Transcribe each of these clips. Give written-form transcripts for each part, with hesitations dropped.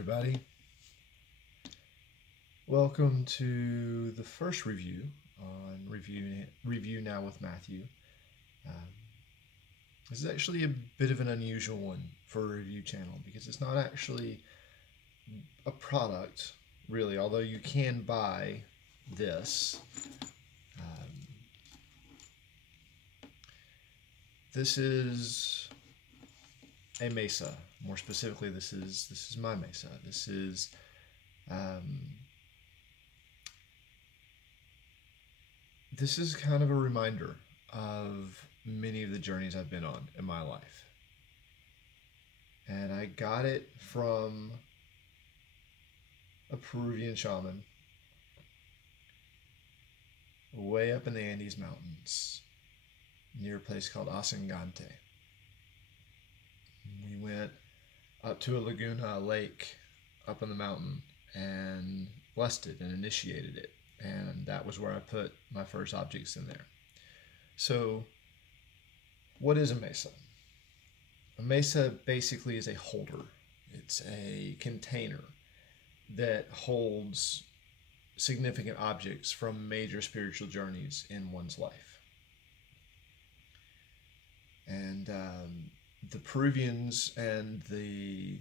everybody. Welcome to the first review on Review Now with Matthew. This is actually a bit of an unusual one for a review channel because it's not actually a product, really, although you can buy this. This is a Mesa. More specifically, this is my Mesa. This is kind of a reminder of many of the journeys I've been on in my life. And I got it from a Peruvian shaman way up in the Andes Mountains near a place called Asangante. We went up to a laguna, a lake up in the mountain, and blessed it and initiated it. And that was where I put my first objects in there. So, what is a mesa? A mesa basically is a holder. It's a container that holds significant objects from major spiritual journeys in one's life. And the Peruvians and the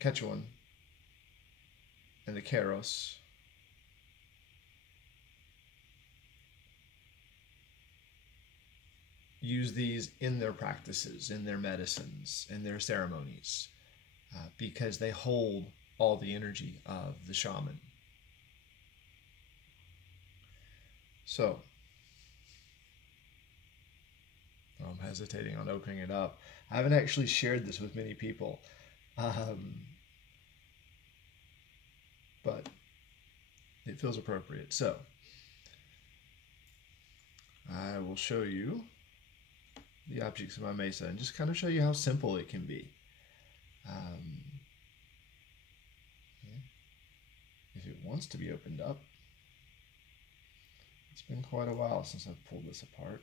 Quechuan and the Queros use these in their practices, in their medicines, in their ceremonies, because they hold all the energy of the shaman. So, I'm hesitating on opening it up. I haven't actually shared this with many people, but it feels appropriate. So, I will show you the objects of my Mesa and just kind of show you how simple it can be. If it wants to be opened up. It's been quite a while since I've pulled this apart.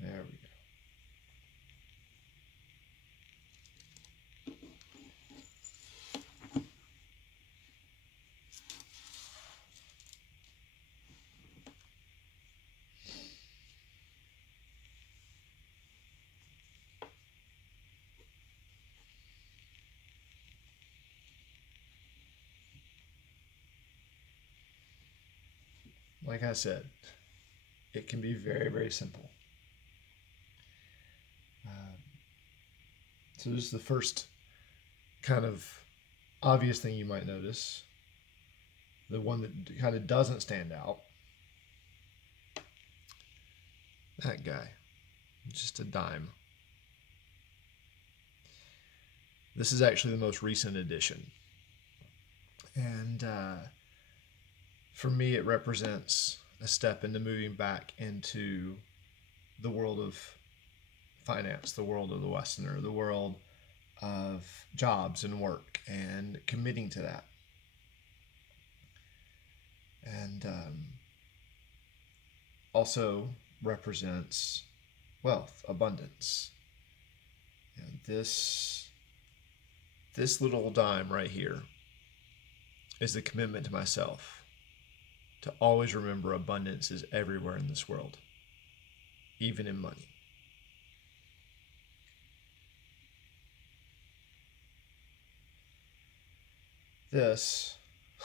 There we go. Like I said, it can be very, very simple. So this is the first kind of obvious thing you might notice. The one that kind of doesn't stand out. That guy. Just a dime. This is actually the most recent edition. And for me, it represents a step into moving back into the world of finance, the world of the Westerner, the world of jobs and work, and committing to that. And also represents wealth, abundance. And this little dime right here is the commitment to myself to always remember abundance is everywhere in this world, even in money. This,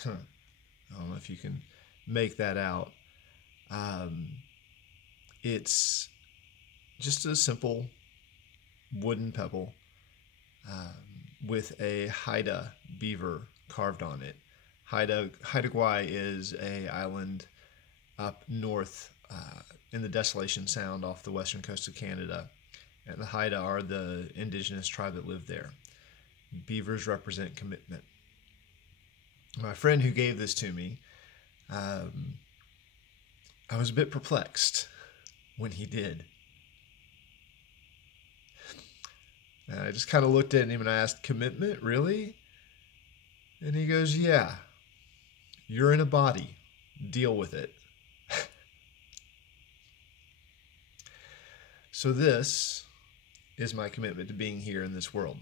I don't know if you can make that out. It's just a simple wooden pebble with a Haida beaver carved on it. Haida Gwaii is an island up north in the Desolation Sound off the western coast of Canada. And the Haida are the indigenous tribe that live there. Beavers represent commitment. My friend who gave this to me, I was a bit perplexed when he did. And I just kind of looked at him and I asked, "Commitment, really?" And he goes, "Yeah. You're in a body. Deal with it." So this is my commitment to being here in this world.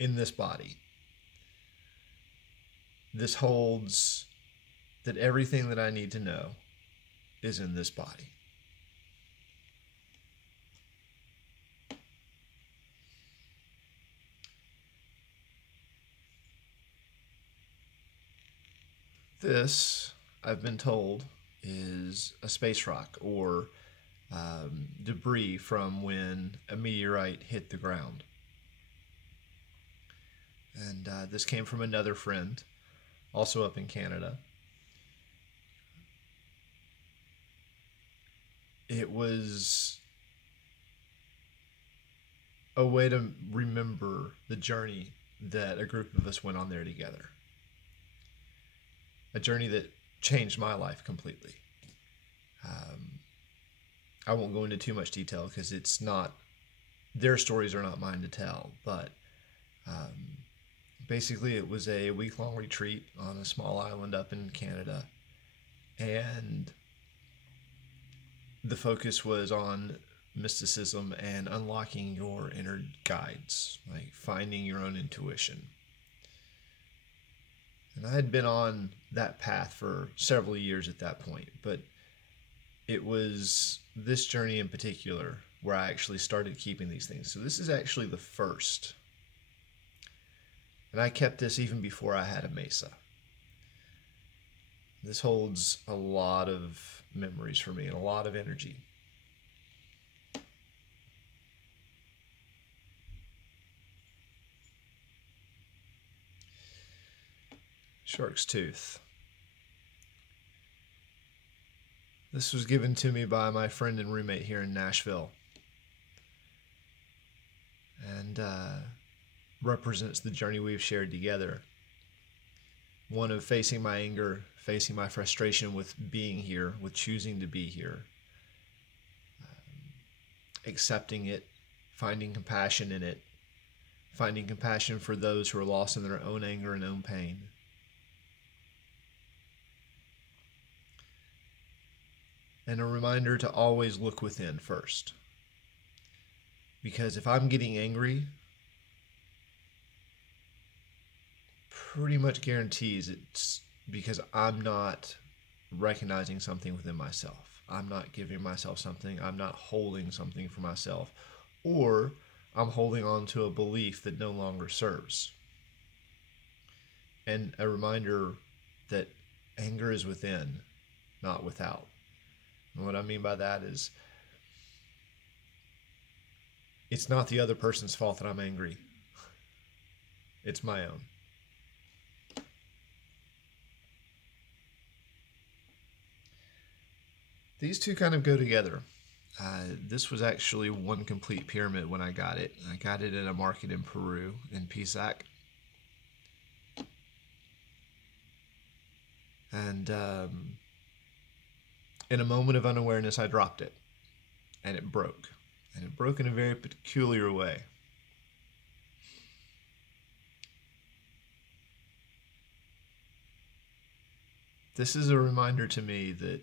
in this body. This holds that everything that I need to know is in this body. This, I've been told, is a space rock or debris from when a meteorite hit the ground. And this came from another friend, also up in Canada. It was a way to remember the journey that a group of us went on there together. A journey that changed my life completely. I won't go into too much detail because it's not, their stories are not mine to tell, but basically it was a week-long retreat on a small island up in Canada, and the focus was on mysticism and unlocking your inner guides, like finding your own intuition. And I had been on that path for several years at that point, but it was this journey in particular where I actually started keeping these things. So this is actually the first. And I kept this even before I had a Mesa. This holds a lot of memories for me and a lot of energy. Shark's Tooth. This was given to me by my friend and roommate here in Nashville, and represents the journey we've shared together. One of facing my anger, facing my frustration with being here, with choosing to be here, accepting it, finding compassion in it, finding compassion for those who are lost in their own anger and own pain. And a reminder to always look within first. Because if I'm getting angry, pretty much guarantees it's because I'm not recognizing something within myself. I'm not giving myself something. I'm not holding something for myself. Or I'm holding on to a belief that no longer serves. And a reminder that anger is within, not without. And what I mean by that is, it's not the other person's fault that I'm angry. It's my own. These two kind of go together. This was actually one complete pyramid when I got it. I got it at a market in Peru, in Pisac. And in a moment of unawareness, I dropped it, and it broke. And it broke in a very peculiar way. This is a reminder to me that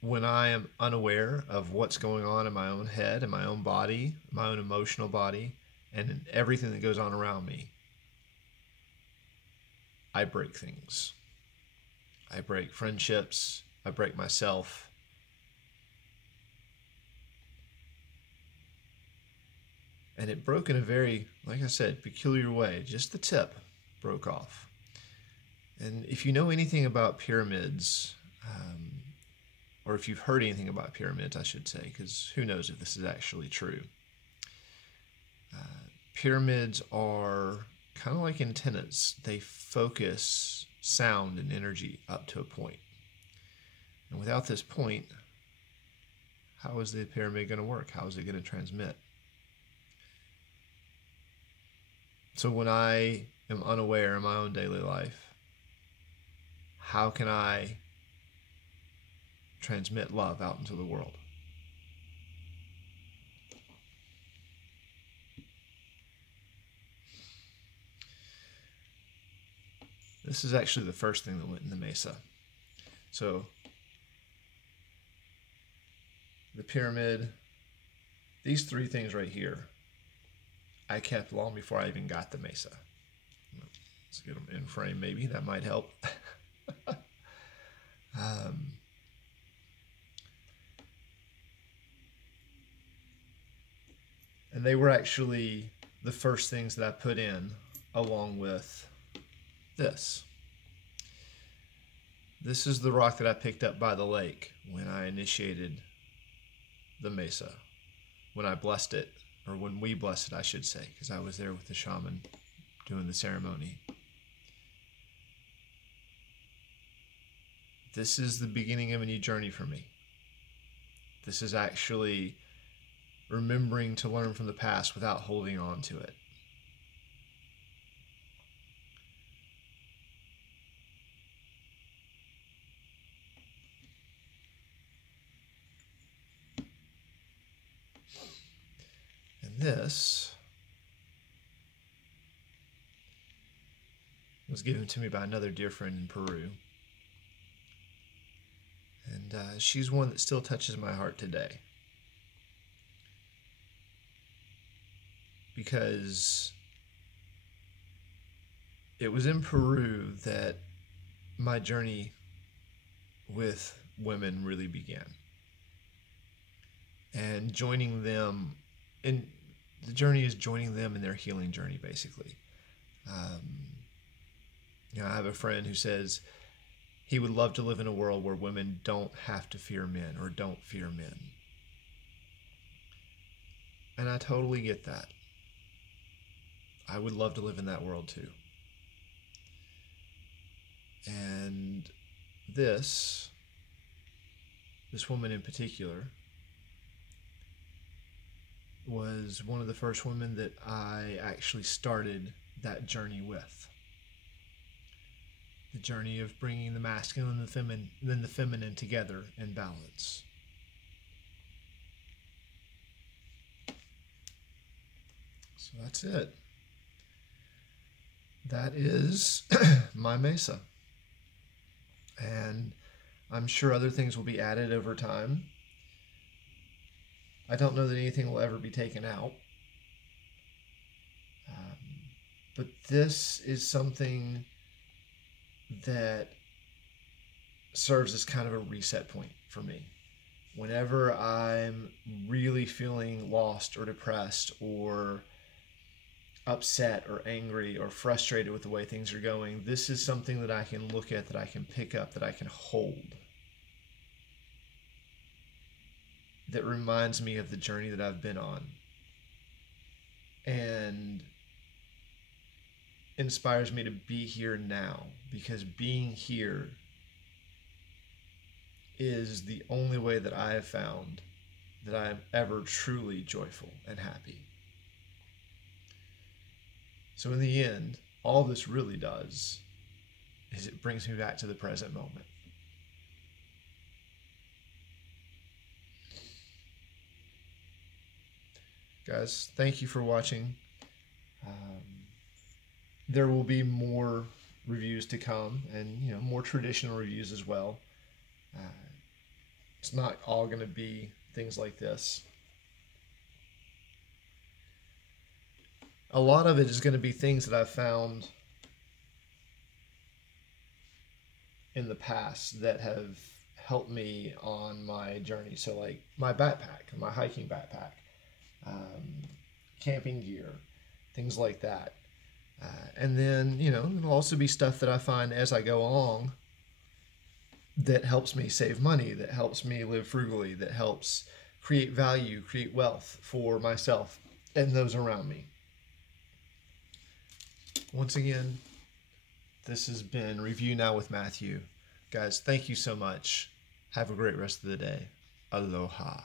when I am unaware of what's going on in my own head, in my own body, my own emotional body, and in everything that goes on around me, I break things. I break friendships. I break myself. And it broke in a very, like I said, peculiar way. Just the tip broke off. And if you know anything about pyramids, or if you've heard anything about pyramids, I should say, because who knows if this is actually true. Pyramids are kind of like antennas. They focus sound and energy up to a point. And without this point, how is the pyramid going to work? How is it going to transmit? So when I am unaware in my own daily life, how can I transmit love out into the world? This is actually the first thing that went in the Mesa. So the pyramid, these three things right here I kept long before I even got the Mesa. Let's get them in frame, maybe. That might help. And they were actually the first things that I put in along with this. This is the rock that I picked up by the lake when I initiated the Mesa. When I blessed it, or when we blessed it, I should say, because I was there with the shaman doing the ceremony. This is the beginning of a new journey for me. This is actually remembering to learn from the past without holding on to it. And this was given to me by another dear friend in Peru. And she's one that still touches my heart today. Because it was in Peru that my journey with women really began. And joining them, and the journey is joining them in their healing journey, basically. I have a friend who says he would love to live in a world where women don't have to fear men or don't fear men. And I totally get that. I would love to live in that world too. And this woman in particular was one of the first women that I actually started that journey with. The journey of bringing the masculine and the feminine together in balance. So that's it. That is my Mesa. And I'm sure other things will be added over time. I don't know that anything will ever be taken out. But this is something that serves as kind of a reset point for me. Whenever I'm really feeling lost or depressed or upset or angry or frustrated with the way things are going, this is something that I can look at, that I can pick up, that I can hold, that reminds me of the journey that I've been on and inspires me to be here now, because being here is the only way that I have found that I am ever truly joyful and happy. So in the end, all this really does is it brings me back to the present moment. Guys, thank you for watching. There will be more reviews to come, and more traditional reviews as well. It's not all going to be things like this. A lot of it is going to be things that I've found in the past that have helped me on my journey. So like my backpack, my hiking backpack, camping gear, things like that. And then, it'll also be stuff that I find as I go along that helps me save money, that helps me live frugally, that helps create value, create wealth for myself and those around me. Once again, this has been Review Now with Matthew. Guys, thank you so much. Have a great rest of the day. Aloha.